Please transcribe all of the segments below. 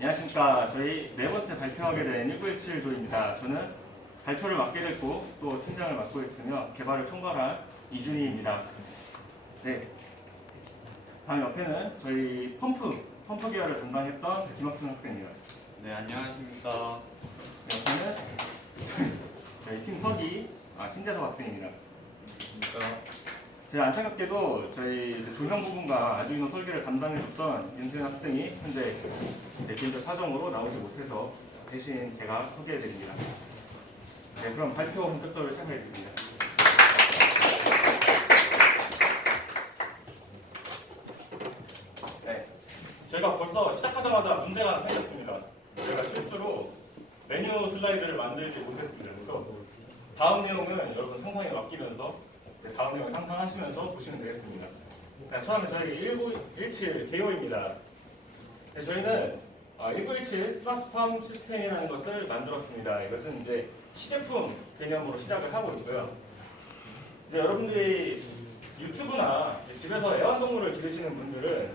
안녕하십니까. 저희 네 번째 발표하게 된 1917조입니다. 저는 발표를 맡게 됐고 또 팀장을 맡고 있으며 개발을 총괄한 이준희입니다. 네. 다음 옆에는 저희 펌프 기어를 담당했던 김학준 학생입니다. 네, 안녕하십니까. 네, 옆에는 저희 팀 서기 신재석 학생입니다. 제가 안타깝게도 저희 조명 부분과 아두이노 설계를 담당해줬던 윤수현 학생이 현재 제 개인적 사정으로 나오지 못해서 대신 제가 소개해드립니다. 네, 그럼 발표 본격적으로 시작하겠습니다. 네, 저희가 벌써 시작하자마자 문제가 생겼습니다. 제가 실수로 메뉴 슬라이드를 만들지 못했습니다. 그래서 다음 내용은 여러분 상상에 맡기면서 다음 내용을 상상하시면서 보시면 되겠습니다. 처음에 저희 1917 개요입니다. 저희는 1917 스마트팜 시스템이라는 것을 만들었습니다. 이것은 이제 시제품 개념으로 시작을 하고 있고요. 이제 여러분들이 유튜브나 집에서 애완동물을 기르시는 분들은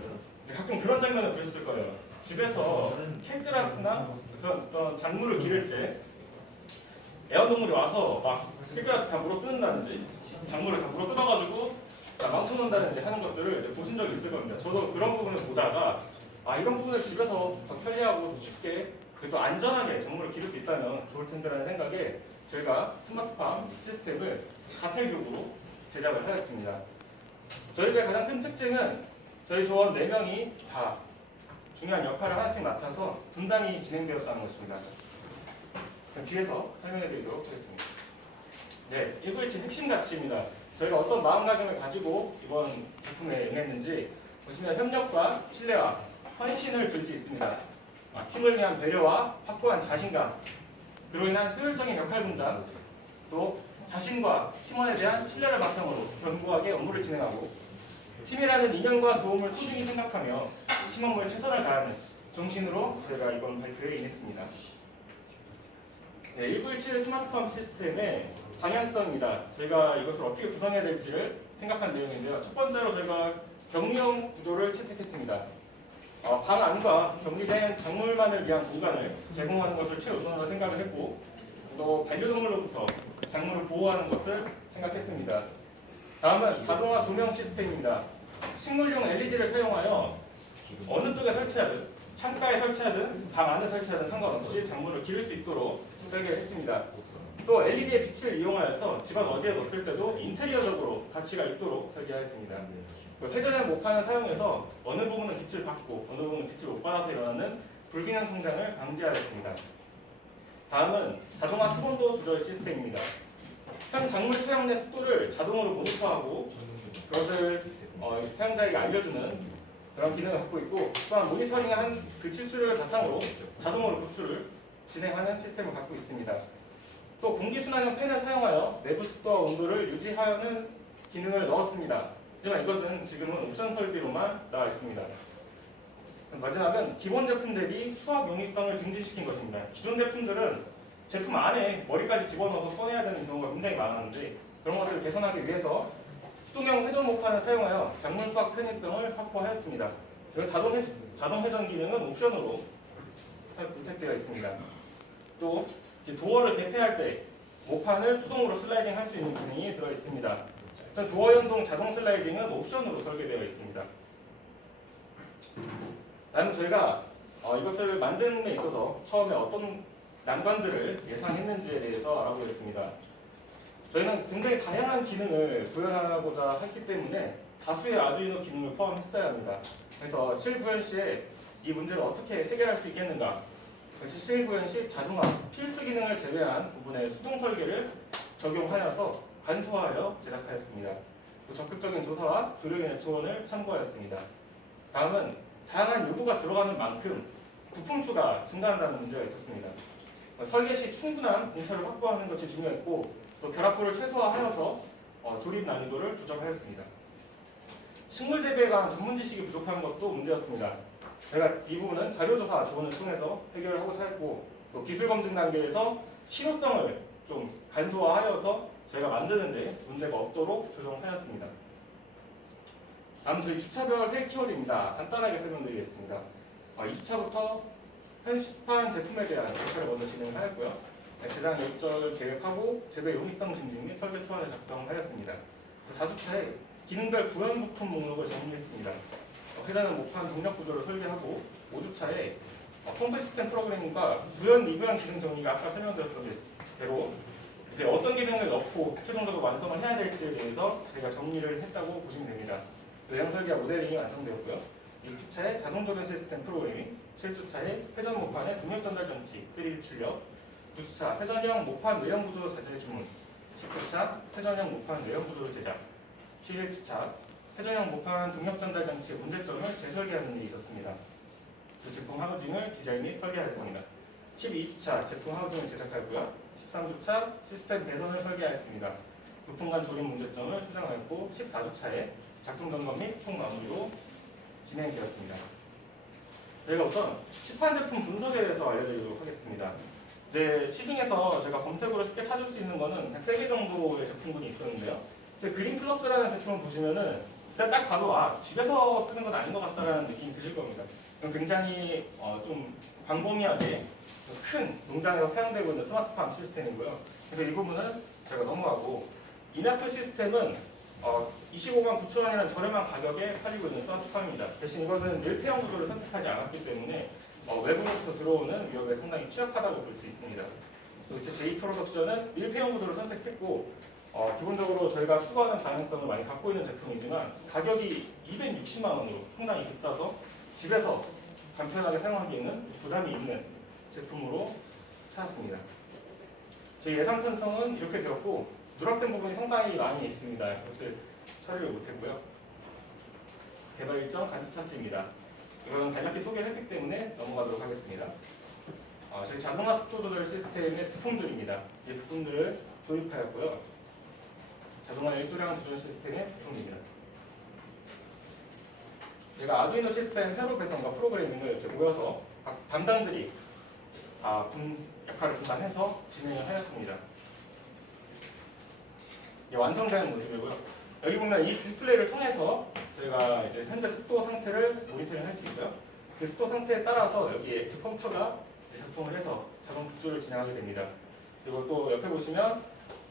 가끔 그런 장면을 보셨을 거예요. 집에서 캣그라스나 어떤 작물을 기를 때 애완동물이 와서 막 캣그라스 다 물어 뜯는다든지 작물을 다 물어 뜯어가지고 망쳐놓는다든지 하는 것들을 보신 적이 있을 겁니다. 저도 그런 부분을 보다가 이런 부분을 집에서 더 편리하고 쉽게 그래도 안전하게 작물을 기를 수 있다면 좋을 텐데라는 생각에 저희가 스마트팜 시스템을 가택교구로 제작을 하였습니다. 저희들의 가장 큰 특징은 저희 조원 4명이 다 중요한 역할을 하나씩 맡아서 분담이 진행되었다는 것입니다. 뒤에서 설명해 드리도록 하겠습니다. 네, 1917 핵심 가치입니다. 저희가 어떤 마음가짐을 가지고 이번 작품에 응했는지 보시면 협력과 신뢰와 헌신을 들 수 있습니다. 팀을 위한 배려와 확고한 자신감, 그로 인한 효율적인 역할 분담, 또 자신과 팀원에 대한 신뢰를 바탕으로 견고하게 업무를 진행하고 팀이라는 인연과 도움을 소중히 생각하며 팀 업무에 최선을 다하는 정신으로 저희가 이번 발표에 임했습니다. 네, 1917 스마트팜 시스템의 방향성입니다. 저희가 이것을 어떻게 구성해야 될지를 생각한 내용인데요. 첫 번째로 저희가 격리형 구조를 채택했습니다. 방 안과 격리된 작물만을 위한 공간을 제공하는 것을 최우선으로 생각을 했고 또 반려동물로부터 작물을 보호하는 것을 생각했습니다. 다음은 자동화 조명 시스템입니다. 식물용 LED를 사용하여 어느 쪽에 설치하든 창가에 설치하든 방 안에 설치하든 상관없이 작물을 기를 수 있도록 설계를 했습니다. 또 LED의 빛을 이용하여서 집안 어디에 넣었을 때도 인테리어적으로 가치가 있도록 설계하였습니다. 회전형 모판을 사용해서 어느 부분은 빛을 받고 어느 부분은 빛을 못 받아서 일어나는 불균형 성장을 방지하였습니다. 다음은 자동화 수온도 조절 시스템입니다. 현 작물 토양 내 습도를 자동으로 모니터하고 그것을 사용자에게 알려주는 그런 기능을 갖고 있고 또한 모니터링한 그 치수를 바탕으로 자동으로 급수를 진행하는 시스템을 갖고 있습니다. 또 공기순환형 팬을 사용하여 내부 습도와 온도를 유지하는 기능을 넣었습니다. 하지만 이것은 지금은 옵션 설비로만 나와 있습니다. 마지막은 기본 제품 대비 수압 용이성을 증진시킨 것입니다. 기존 제품들은 제품 안에 머리까지 집어넣어서 꺼내야 되는 경우가 굉장히 많았는데 그런 것들을 개선하기 위해서 수동형 회전 모판을 사용하여 작물 수압 편의성을 확보하였습니다. 이건 자동 회전 기능은 옵션으로 부착되어 있습니다. 또 도어를 개폐할 때 모판을 수동으로 슬라이딩 할 수 있는 기능이 들어 있습니다. 도어 연동 자동 슬라이딩은 옵션으로 설계되어 있습니다. 다음 저희가 이것을 만드는 데 있어서 처음에 어떤 난관들을 예상했는지에 대해서 알아보겠습니다. 저희는 굉장히 다양한 기능을 구현하고자 했기 때문에 다수의 아두이노 기능을 포함했어야 합니다. 그래서 실구현 시에 이 문제를 어떻게 해결할 수 있겠는가? 그래서 실구현 시 자동화 필수 기능을 제외한 부분의 수동 설계를 적용하여서 간소화하여 제작하였습니다. 적극적인 조사와 조력인의 조언을 참고하였습니다. 다음은 다양한 요구가 들어가는 만큼 부품수가 증가한다는 문제가 있었습니다. 설계 시 충분한 공차를 확보하는 것이 중요했고 또 결합부를 최소화하여서 조립 난이도를 조정하였습니다. 식물 재배에 관한 전문 지식이 부족한 것도 문제였습니다. 제가 이 부분은 자료조사 조언을 통해서 해결을 하고자 했고 또 기술 검증 단계에서 실효성을 좀 간소화하여서 저희가 만드는데 문제가 없도록 조정하였습니다. 다음 저희 주차별 헬 키워드입니다. 간단하게 설명드리겠습니다. 2주차부터 현시판 제품에 대한 평가를 먼저 진행하였고요. 제작 일절 계획하고 재배 용이성 증진 및 설계 초안을 작성하였습니다. 4주차에 기능별 구현 부품 목록을 정리했습니다. 회전은 모판 동력 구조를 설계하고 5주차에 펌프 시스템 프로그래밍과 구현 미구현 기능 정리가 아까 설명드렸던 대로 이제 어떤 기능을 넣고 최종적으로 완성을 해야 될지에 대해서 저희가 정리를 했다고 보시면 됩니다. 외형 설계와 모델링이 완성되었고요. 6주차에 자동 조련 시스템 프로그래밍, 7주차에 회전 모판의 동력 전달 장치 3D 출력, 9주차 회전형 모판 외형 구조 자재 주문, 10주차 회전형 모판 외형 구조 제작, 11주차 회전형 모판 동력 전달 장치의 문제점을 재설계하는 일이 있었습니다. 그 제품 하우징을 디자인 및 설계하였습니다. 12주차 제품 하우징을 제작하였고요. 13주차 시스템 배선을 설계하였습니다. 부품 간 조립 문제점을 수정하였고 14주차에 작동 점검 및 총 마무리로 진행되었습니다. 저희가 우선 시판 제품 분석에 대해서 알려드리도록 하겠습니다. 이제 시중에서 제가 검색으로 쉽게 찾을 수 있는 거는 한 3개 정도의 제품군이 있었는데요. 이제 그린 플러스라는 제품을 보시면은 그냥 딱 봐도 집에서 쓰는 건 아닌 것 같다라는 느낌이 드실 겁니다. 굉장히 좀 광범위하게 큰 농장에서 사용되고 있는 스마트팜 시스템이고요. 그래서 이 부분은 제가 넘어가고 이나프 시스템은 25만 9천 원이라는 저렴한 가격에 팔리고 있는 스마트팜입니다. 대신 이것은 밀폐형 구조를 선택하지 않았기 때문에 외부로부터 들어오는 위협에 상당히 취약하다고 볼 수 있습니다. 또 이제 J 프로덕션은 밀폐형 구조를 선택했고 기본적으로 저희가 추구하는 다양성을 많이 갖고 있는 제품이지만 가격이 260만 원으로 상당히 비싸서 집에서 간편하게 사용하기에는 부담이 있는 제품으로 찾았습니다. 제 예상 편성은 이렇게 되었고 누락된 부분이 상당히 많이 있습니다. 그것을 처리를 못했고요. 개발 일정 간지 차트입니다. 이건 간략히 소개를 했기 때문에 넘어가도록 하겠습니다. 저희 자동화 습도 조절 시스템의 부품들입니다. 이 부품들을 조립하였고요. 자동화 일조량 조절 시스템의 부품입니다. 제가 아두이노 시스템 회로 배선과 프로그래밍을 이렇게 모여서 각 담당들이 역할을 분담해서 진행을 하였습니다. 완성된 모습이고요. 여기 보면 이 디스플레이를 통해서 저희가 이제 현재 습도 상태를 모니터링 할 수 있고요. 그 습도 상태에 따라서 여기에 엑스 컴퓨터가 작동을 해서 자동 급조를 진행하게 됩니다. 그리고 또 옆에 보시면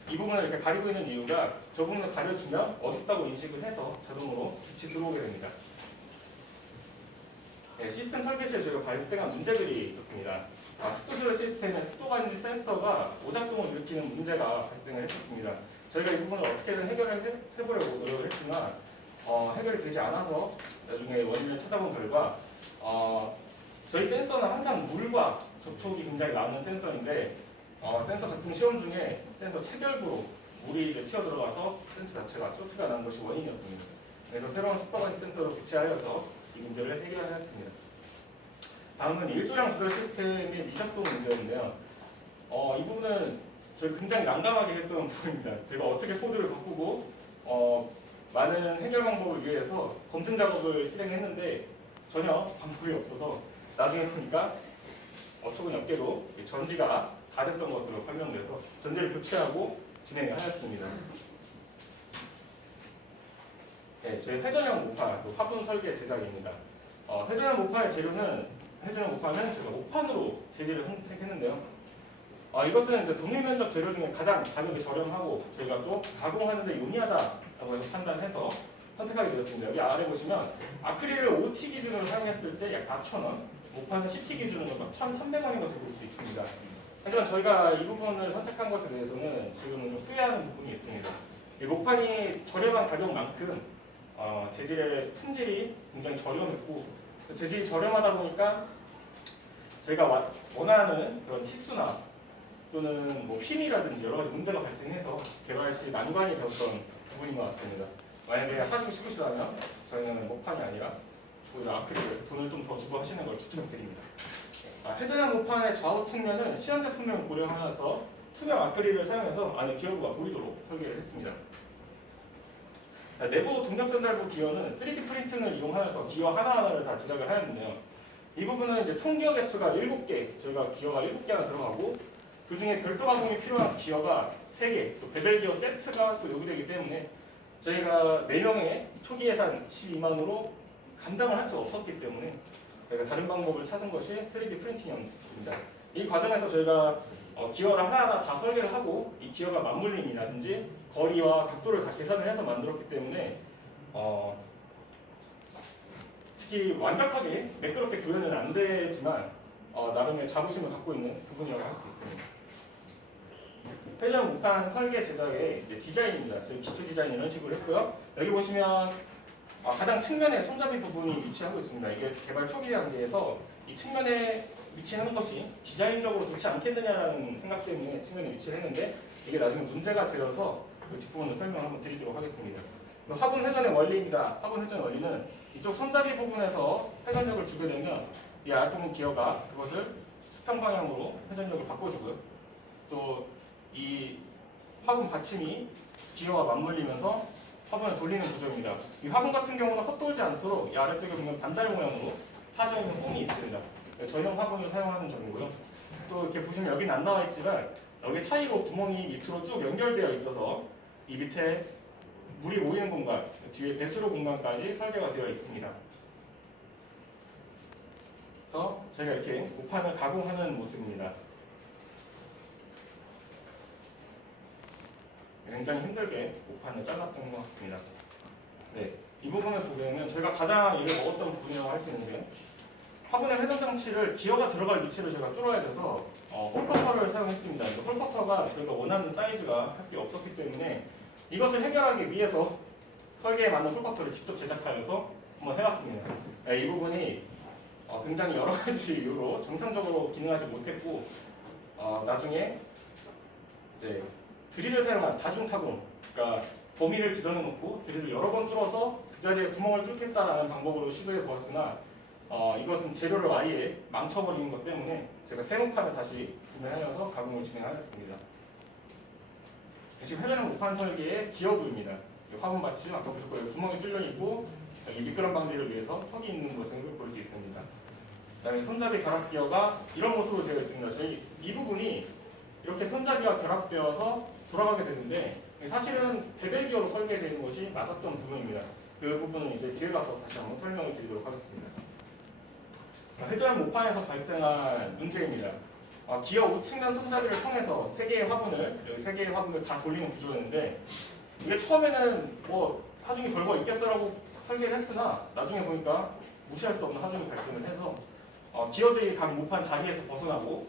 이 부분을 이렇게 가리고 있는 이유가 저 부분을 가려주면 어둡다고 인식을 해서 자동으로 빛이 들어오게 됩니다. 시스템 설계 시에 저희가 발생한 문제들이 있었습니다. 습도 조절 시스템의 습도 감지 센서가 오작동을 일으키는 문제가 발생을 했었습니다. 저희가 이 부분을 어떻게든 해결을 해보려고 노력을 했지만 해결이 되지 않아서 나중에 원인을 찾아본 결과 저희 센서는 항상 물과 접촉이 굉장히 많은 센서인데 센서 작동 시험 중에 센서 체결부로 물이 이제 튀어 들어가서 센서 자체가 쇼트가 나는 것이 원인이었습니다. 그래서 새로운 습도 감지 센서를 교체하여서 이 문제를 해결하였습니다. 다음은 일조량 조절 시스템의 미작동 문제인데요. 이 부분은 저희 굉장히 난감하게 했던 부분입니다. 제가 어떻게 코드를 바꾸고 많은 해결 방법을 위해서 검증 작업을 실행했는데 전혀 방법이 없어서 나중에 보니까 어처구니없게도 전지가 다 됐던 것으로 판명돼서 전지를 교체하고 진행을 하였습니다. 네, 저희 회전형 모판, 화분 설계 제작입니다. 회전형 모판의 재료는 회전형 모판은 제가 모판으로 재질을 선택했는데요. 이것은 이제 독립 면적 재료 중에 가장 가격이 저렴하고 저희가 또 가공하는데 용이하다라고 해서 판단해서 선택하게 되었습니다. 여기 아래 보시면 아크릴을 OT 기준으로 사용했을 때 약 4,000원, 모판은 CT 기준으로 막 1,300원인 것을 볼 수 있습니다. 하지만 저희가 이 부분을 선택한 것에 대해서는 지금은 좀 후회하는 부분이 있습니다. 이 모판이 저렴한 가격만큼 재질의 품질이 굉장히 저렴했고 재질이 저렴하다 보니까 저희가 원하는 그런 치수나 또는 뭐 힘이라든지 여러 가지 문제가 발생해서 개발 시 난관이 되었던 부분인 것 같습니다. 만약에 하시고 싶으시다면 저희는 모판이 아니라 오히려 아크릴 돈을 좀 더 주고 하시는 걸 추천드립니다. 회전형 모판의 좌우 측면은 시연 제품명을 고려하면서 투명 아크릴을 사용해서 안에 기어부가 보이도록 설계를 했습니다. 내부 동력 전달부 기어는 3D 프린팅을 이용하여서 기어 하나하나를 다 제작을 하였는데요. 이 부분은 이제 총 기어 개수가 7개, 저희가 기어가 7개나 들어가고 그 중에 별도 가공이 필요한 기어가 3개, 또 베벨 기어 세트가 또 요구되기 때문에 저희가 4명의 초기 예산 12만으로 감당을 할 수 없었기 때문에 저희가 저희가 다른 방법을 찾은 것이 3D 프린팅이었습니다. 이 과정에서 저희가 기어를 하나하나 다 설계를 하고 이 기어가 맞물림이라든지 거리와 각도를 다 계산을 해서 만들었기 때문에 특히 완벽하게 매끄럽게 구현은 안 되지만 나름의 자부심을 갖고 있는 부분이라고 할 수 있습니다. 회전 목판 설계 제작의 이제 디자인입니다. 저희 기초 디자인 이런 식으로 했고요. 여기 보시면 가장 측면에 손잡이 부분이 위치하고 있습니다. 이게 개발 초기 단계에서 이 측면에 위치하는 것이 디자인적으로 좋지 않겠느냐라는 생각 때문에 측면에 위치를 했는데 이게 나중에 문제가 되어서 그 뒷부분을 설명을 한번 드리도록 하겠습니다. 화분 회전의 원리입니다. 화분 회전 원리는 이쪽 손잡이 부분에서 회전력을 주게 되면 이 아랫부분 기어가 그것을 수평 방향으로 회전력을 바꿔주고요. 또 이 화분 받침이 기어와 맞물리면서 화분을 돌리는 구조입니다. 이 화분 같은 경우는 헛돌지 않도록 이 아래쪽에 보면 반달 모양으로 파져 있는 홈이 있습니다. 전용 화분을 사용하는 점이고요. 또 이렇게 보시면 여기는 안 나와 있지만 여기 사이로 구멍이 밑으로 쭉 연결되어 있어서 이 밑에 물이 모이는 공간, 뒤에 배수로 공간까지 설계가 되어 있습니다. 그래서 제가 이렇게 목판을 가공하는 모습입니다. 굉장히 힘들게 목판을 잘랐던 것 같습니다. 네, 이 부분을 보면 저희가 가장 일을 먹었던 부분이라고 할 수 있는데 화분의 회전 장치를 기어가 들어갈 위치를 제가 뚫어야 돼서 홀커터를 사용했습니다. 홀커터가 저희가 원하는 사이즈가 할 게 없었기 때문에 이것을 해결하기 위해서 설계에 맞는 홀커터를 직접 제작하여서 한번 해봤습니다. 네, 이 부분이 굉장히 여러 가지 이유로 정상적으로 기능하지 못했고 나중에 이제 드릴을 사용한 다중 타공, 그러니까 범위를 지정해 놓고 드릴을 여러 번 뚫어서 그 자리에 구멍을 뚫겠다라는 방법으로 시도해 보았으나 이것은 재료를 아예 망쳐버리는 것 때문에 제가 새 목판을 다시 구매하여서 가공을 진행하였습니다. 지금 회전형 목판 설계의 기어부입니다. 화분 받침 아까 보셨고 구멍이 뚫려 있고 여기 미끄럼 방지를 위해서 턱이 있는 것을 볼 수 있습니다. 그다음에 손잡이 결합 기어가 이런 모습으로 되어 있습니다. 저희 이 부분이 이렇게 손잡이와 결합되어서 돌아가게 되는데 사실은 베벨 기어로 설계되는 것이 맞았던 부분입니다. 그 부분은 이제 뒤에 가서 다시 한번 설명을 드리도록 하겠습니다. 회전 목판에서 발생한 문제입니다. 기어 우측면 손잡이를 통해서 세 개의 화분을 다 돌리는 구조였는데 이게 처음에는 뭐 하중이 별거 있겠어라고 설계를 했으나 나중에 보니까 무시할 수 없는 하중이 발생을 해서 기어들이 각 목판 자리에서 벗어나고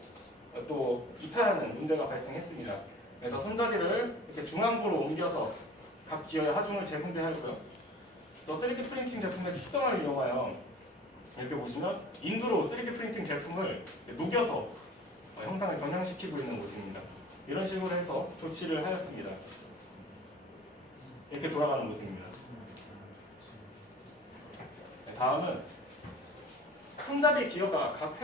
또 이탈하는 문제가 발생했습니다. 그래서 손잡이를 이렇게 중앙부로 옮겨서 각 기어의 하중을 재분배하였고요. 또 3D 프린팅 제품의 특성을 이용하여 이렇게 보시면 인두로 3D 프린팅 제품을 녹여서 형상을 변형시키고 있는 모습입니다. 이런 식으로 해서 조치를 하였습니다. 이렇게 돌아가는 모습입니다. 다음은 손잡이 기어가 각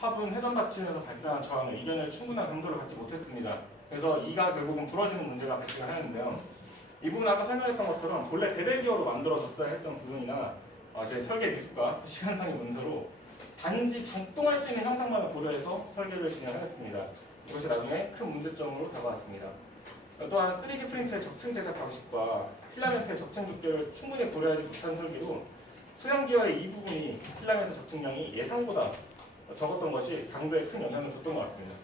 화분 회전 받침에서 발생한 저항을 이겨낼 충분한 강도를 갖지 못했습니다. 그래서 이가 결국은 부러지는 문제가 발생하였는데요. 이 부분 아까 설명했던 것처럼 본래 베벨 기어로 만들어졌어야 했던 부분이나 제 설계 미숙과 시간상의 문제로 단지 작동할 수 있는 형상만을 고려해서 설계를 진행하였습니다. 이것이 나중에 큰 문제점으로 다가왔습니다. 또한 3D 프린트의 적층 제작 방식과 필라멘트의 적층 두께를 충분히 고려하지 못한 설계로 소형 기어의 이 부분이 필라멘트 적층량이 예상보다 적었던 것이 강도에 큰 영향을 줬던 것 같습니다.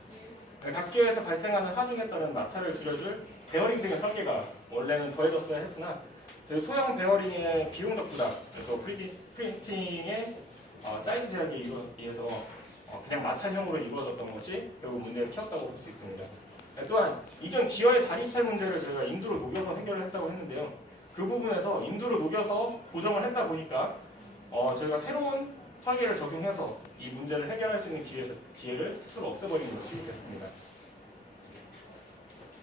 각 기어에서 발생하는 하중에 따른 마찰을 줄여줄 베어링 등의 설계가 원래는 더해졌어야 했으나 저희 소형 베어링의 비용적 부담, 또 프린팅의 사이즈 제약에 의해서 그냥 마찰형으로 이루어졌던 것이 결국 문제를 키웠다고 볼 수 있습니다. 또한 이전 기어의 자립할 문제를 저희가 인두로 녹여서 해결을 했다고 했는데요. 그 부분에서 인두로 녹여서 고정을 했다 보니까 저희가 새로운 설계를 적용해서 이 문제를 해결할 수 있는 기회를 스스로 없애버리는 것이 됐습니다.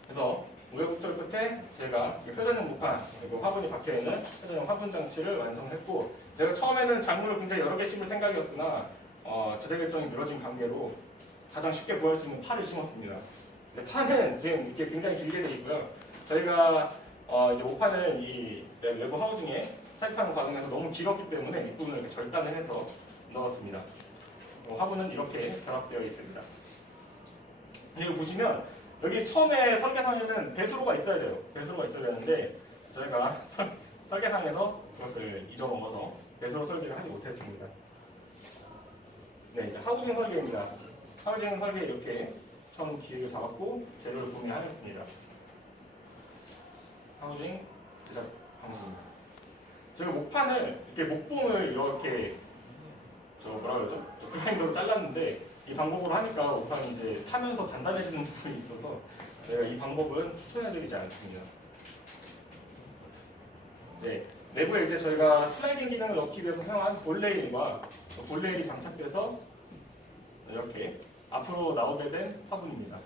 그래서 우여곡절 끝에 제가 회전형 목판, 그리고 화분이 박혀있는 회전형 화분 장치를 완성했고 제가 처음에는 작물을 굉장히 여러 개 심을 생각이었으나 제작 일정이 미뤄진 관계로 가장 쉽게 구할 수 있는 파를 심었습니다. 파는 지금 이렇게 굉장히 길게 되어 있고요. 저희가 이제 오판을 이 외부 하우징에 살입하는 과정에서 너무 길었기 때문에 이 부분을 이렇게 절단을 해서 넣었습니다. 화분은 이렇게 결합되어 있습니다. 여기 보시면 여기 처음에 설계상에는 배수로가 있어야 돼요. 배수로가 있어야 되는데 저희가 설계상에서 그것을 잊어먹어서 배수로 설계를 하지 못했습니다. 네, 이제 하우징 설계입니다. 하우징 설계 이렇게 처음 기획을 잡았고 재료를 구매하겠습니다. 하우징 제작 방식입니다. 제가 목판을 이렇게 목봉을 이렇게 저 뭐라 그러죠? 저 그라인더로 잘랐는데 이 방법으로 하니까 목판이 이제 타면서 단단해지는 부분이 있어서 제가 이 방법은 추천해드리지 않습니다. 네, 내부에 이제 저희가 슬라이딩 기능을 넣기 위해서 사용한 볼레일과 볼레일이 장착돼서 이렇게 앞으로 나오게 된 화분입니다.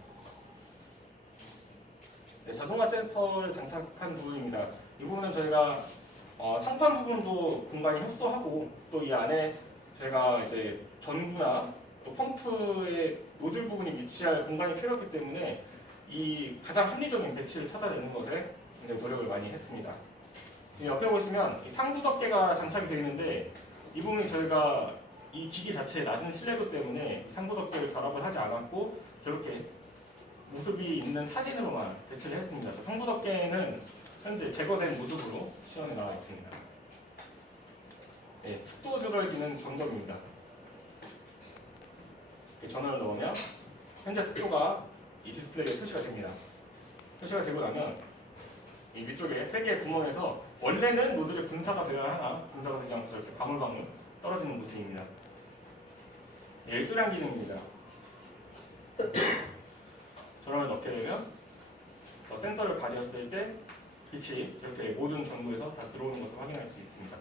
네, 자동화 센서를 장착한 부분입니다. 이 부분은 저희가 상판 부분도 공간이 협소하고 또 이 안에 저희가 이제 전구나 또 펌프의 노즐 부분이 위치할 공간이 필요했기 때문에 이 가장 합리적인 배치를 찾아내는 것에 굉장히 노력을 많이 했습니다. 옆에 보시면 이 상부 덮개가 장착이 되어 있는데 이 부분이 저희가 이 기기 자체의 낮은 실내도 때문에 상부 덮개를 결합을 하지 않았고 저렇게 모습이 있는 사진으로만 배치를 했습니다. 저 상부 덮개는 현재 제거된 모습으로 시연에 나와 있습니다. 네, 습도 조절 기능 점검입니다. 전원을 넣으면 현재 습도가 이 디스플레이에 표시가 됩니다. 표시가 되고 나면 이 위쪽에 3개의 구멍에서 원래는 노즐의 분사가 되어야 하나 분사가 되지 않고 이렇게 방울방울 떨어지는 모습입니다. 일조량 기능입니다. 전원을 넣게 되면 센서를 가렸을 때 빛이 이렇게 모든 전구에서 다 들어오는 것을 확인할 수 있습니다.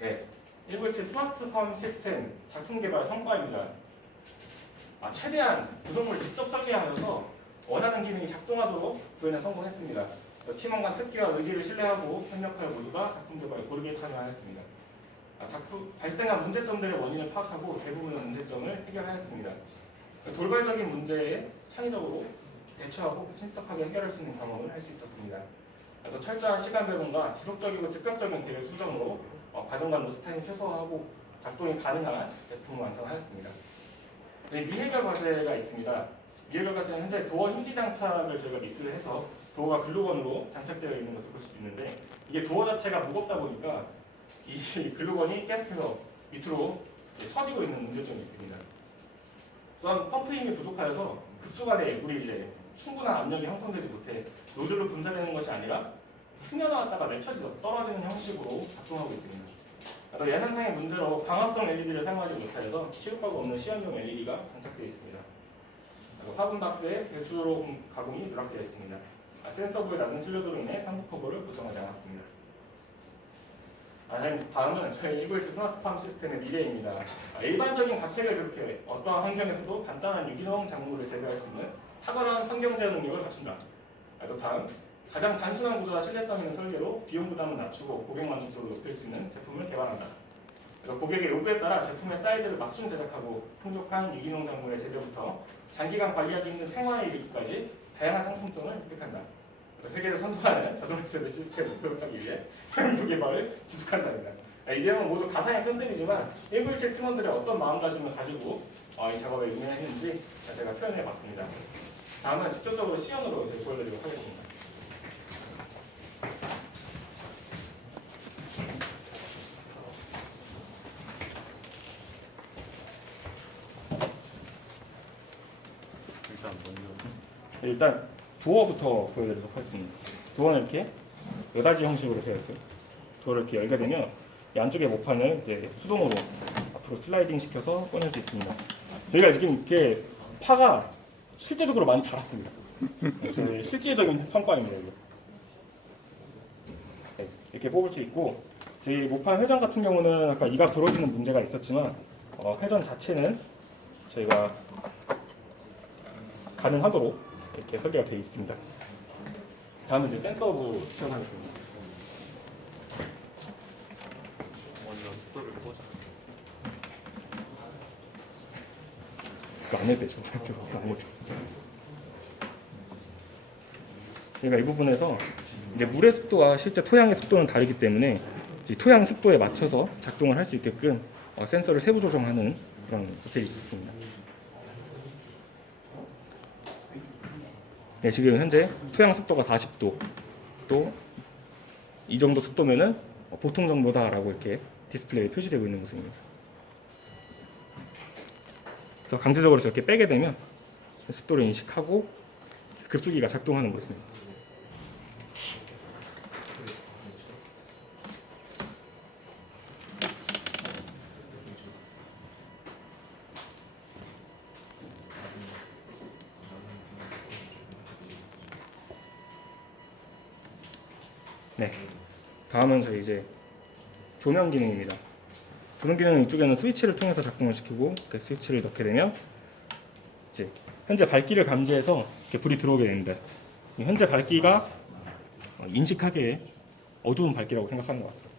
네, 197 스마트폰 시스템 작품 개발 성과입니다. 최대한 구성물을 직접 설계하여서 원하는 기능이 작동하도록 구현에 성공했습니다. 팀원 간 특기와 의지를 신뢰하고 협력하여 모두가 작품 개발에 고르게 참여하였습니다. 작품 발생한 문제점들의 원인을 파악하고 대부분의 문제점을 해결하였습니다. 돌발적인 문제에 창의적으로 대처하고 신속하게 해결할 수 있는 경험을 할 수 있었습니다. 또 철저한 시간 배분과 지속적이고 즉각적인 계획 수정으로 과정 간 로스 타임 최소화하고 작동이 가능한 제품을 완성하였습니다. 미해결 과제가 있습니다. 미해결 과제는 현재 도어 힌지 장착을 저희가 미스를 해서 도어가 글루건으로 장착되어 있는 것을 볼 수 있는데 이게 도어 자체가 무겁다 보니까 이 글루건이 계속해서 밑으로 처지고 있는 문제점이 있습니다. 또한 펌프 힘이 부족하여서 급수간에 물이 이제 충분한 압력이 형성되지 못해 노즐로 분사되는 것이 아니라 스며나왔다가 맺혀져 떨어지는 형식으로 작동하고 있습니다. 또 예산상의 문제로 광합성 LED를 사용하지 못하여서 시급하고 없는 시연용 LED가 장착되어 있습니다. 화분 박스에 배수로 가공이 누락되어 있습니다. 센서부의 낮은 신뢰도로 인해 상부 커버를 고정하지 않았습니다. 다음은 저희 이글스 스마트팜 시스템의 미래입니다. 일반적인 가택을 그렇게 어떠한 환경에서도 간단한 유기농 작물을 재배할 수 있는 탁월한 환경 제어 능력을 갖춘다. 또 다음, 가장 단순한 구조와 신뢰성 있는 설계로 비용 부담을 낮추고 고객 만족도를 높일 수 있는 제품을 개발한다. 고객의 요구에 따라 제품의 사이즈를 맞춤 제작하고 풍족한 유기농 작물의 재배부터 장기간 관리하기 힘든 생활에 이르기까지 다양한 상품성을 획득한다. 세계를 선도하는 자동차 제조 시스템을 목표하기 위해 연구 개발을 지속한답니다. 이 내용은 모두 가상의 컨셉이지만 197 팀원들의 어떤 마음가짐을 가지고 이 작업에 응했는지 제가 표현해 봤습니다. 다음은 직접적으로 시연으로 보여드리도록 하겠습니다. 일단 도어부터 보여드리도록 하겠습니다. 도어는 이렇게 여닫이 형식으로 되어 있고요. 도어를 이렇게 열게 되면 이 안쪽의 모판을 이제 수동으로 앞으로 슬라이딩 시켜서 꺼낼 수 있습니다. 저희가 지금 이렇게 파가 실제적으로 많이 자랐습니다. 저희 실질적인 성과입니다. 이거. 네, 이렇게 뽑을 수 있고 저희 모판 회전 같은 경우는 아까 이가 부러지는 문제가 있었지만 회전 자체는 저희가 가능하도록 이렇게 설계가 되어 있습니다. 다음은 이제 센서부 시험하겠습니다. 먼저 습도를 보자. 이거 안 해도 되죠. 안 해도. 그러니까 이 부분에서 이제 물의 습도와 실제 토양의 습도는 다르기 때문에 토양 습도에 맞춰서 작동을 할 수 있게끔 센서를 세부 조정하는 그런 호텔이 있습니다. 네, 지금 현재 토양 습도가 40도, 또 이 정도 습도면은 보통 정도다라고 이렇게 디스플레이에 표시되고 있는 모습입니다. 그래서 강제적으로 저렇게 빼게 되면 습도를 인식하고 급수기가 작동하는 것입니다. 네, 다음은 저희 이제 조명 기능입니다. 조명 기능은 이쪽에는 스위치를 통해서 작동을 시키고 이렇게 스위치를 넣게 되면 이제 현재 밝기를 감지해서 이렇게 불이 들어오게 됩니다. 현재 밝기가 인식하기에 어두운 밝기라고 생각하는 것 같습니다.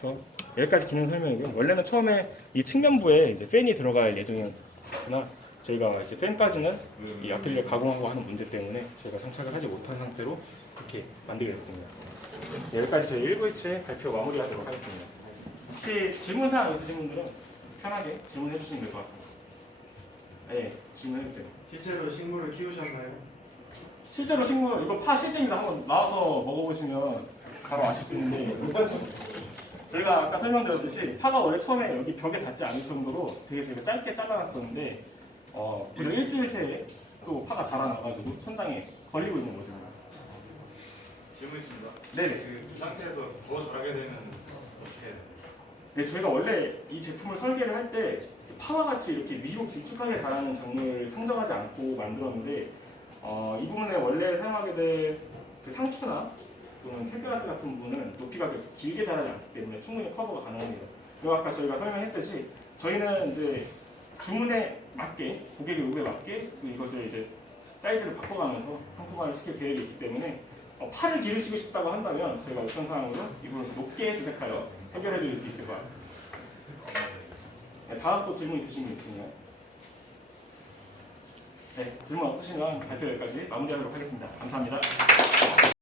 그래서 여기까지 기능 설명이고요. 원래는 처음에 이 측면부에 이제 팬이 들어갈 예정이었으나 저희가 이제 팬까지는 이 아크릴을 가공하고 하는 문제 때문에 저희가 장착을 하지 못한 상태로 이렇게 만들게 됐습니다. 여기까지 저희 1부위치 발표 마무리하도록 하겠습니다. 혹시 질문사항 있으신 분들은 편하게 질문해 주시면 될 것 같습니다. 네, 질문해 주세요. 실제로 식물을 키우셨나요? 실제로 식물 이거 파 실제입니다. 한번 나와서 먹어보시면 바로 아실 수 있는데 저희가 아까 설명드렸듯이 파가 원래 처음에 여기 벽에 닿지 않을 정도로 되게 저희가 짧게 잘라놨었는데 그래서 일주일 새에 또 파가 자라나가지고 천장에 걸리고 있는 것입니다. 질문 있습니다. 네네. 이 상태에서 더 자라게 되면 어떻게 해요? 네, 저희가 원래 이 제품을 설계를 할 때 파와 같이 이렇게 위로 길쭉하게 자라는 작물을 상정하지 않고 만들었는데 이 부분에 원래 사용하게 될 그 상추나 또는 캔글라스 같은 부분은 높이가 길게 자라지 않기 때문에 충분히 커버가 가능합니다. 그리고 아까 저희가 설명했듯이 저희는 이제 주문에 맞게 고객의 요구에 맞게 이것을 이제 사이즈를 바꿔가면서 상품화를 시킬 계획이 있기 때문에 팔을 기르시고 싶다고 한다면 저희가 옵션 사항으로 이걸 높게 지색하여 해결해 드릴 수 있을 것 같습니다. 네, 다음 또 질문 있으신 분 있으신가요? 네, 질문 없으시면 발표 여기까지 마무리하도록 하겠습니다. 감사합니다.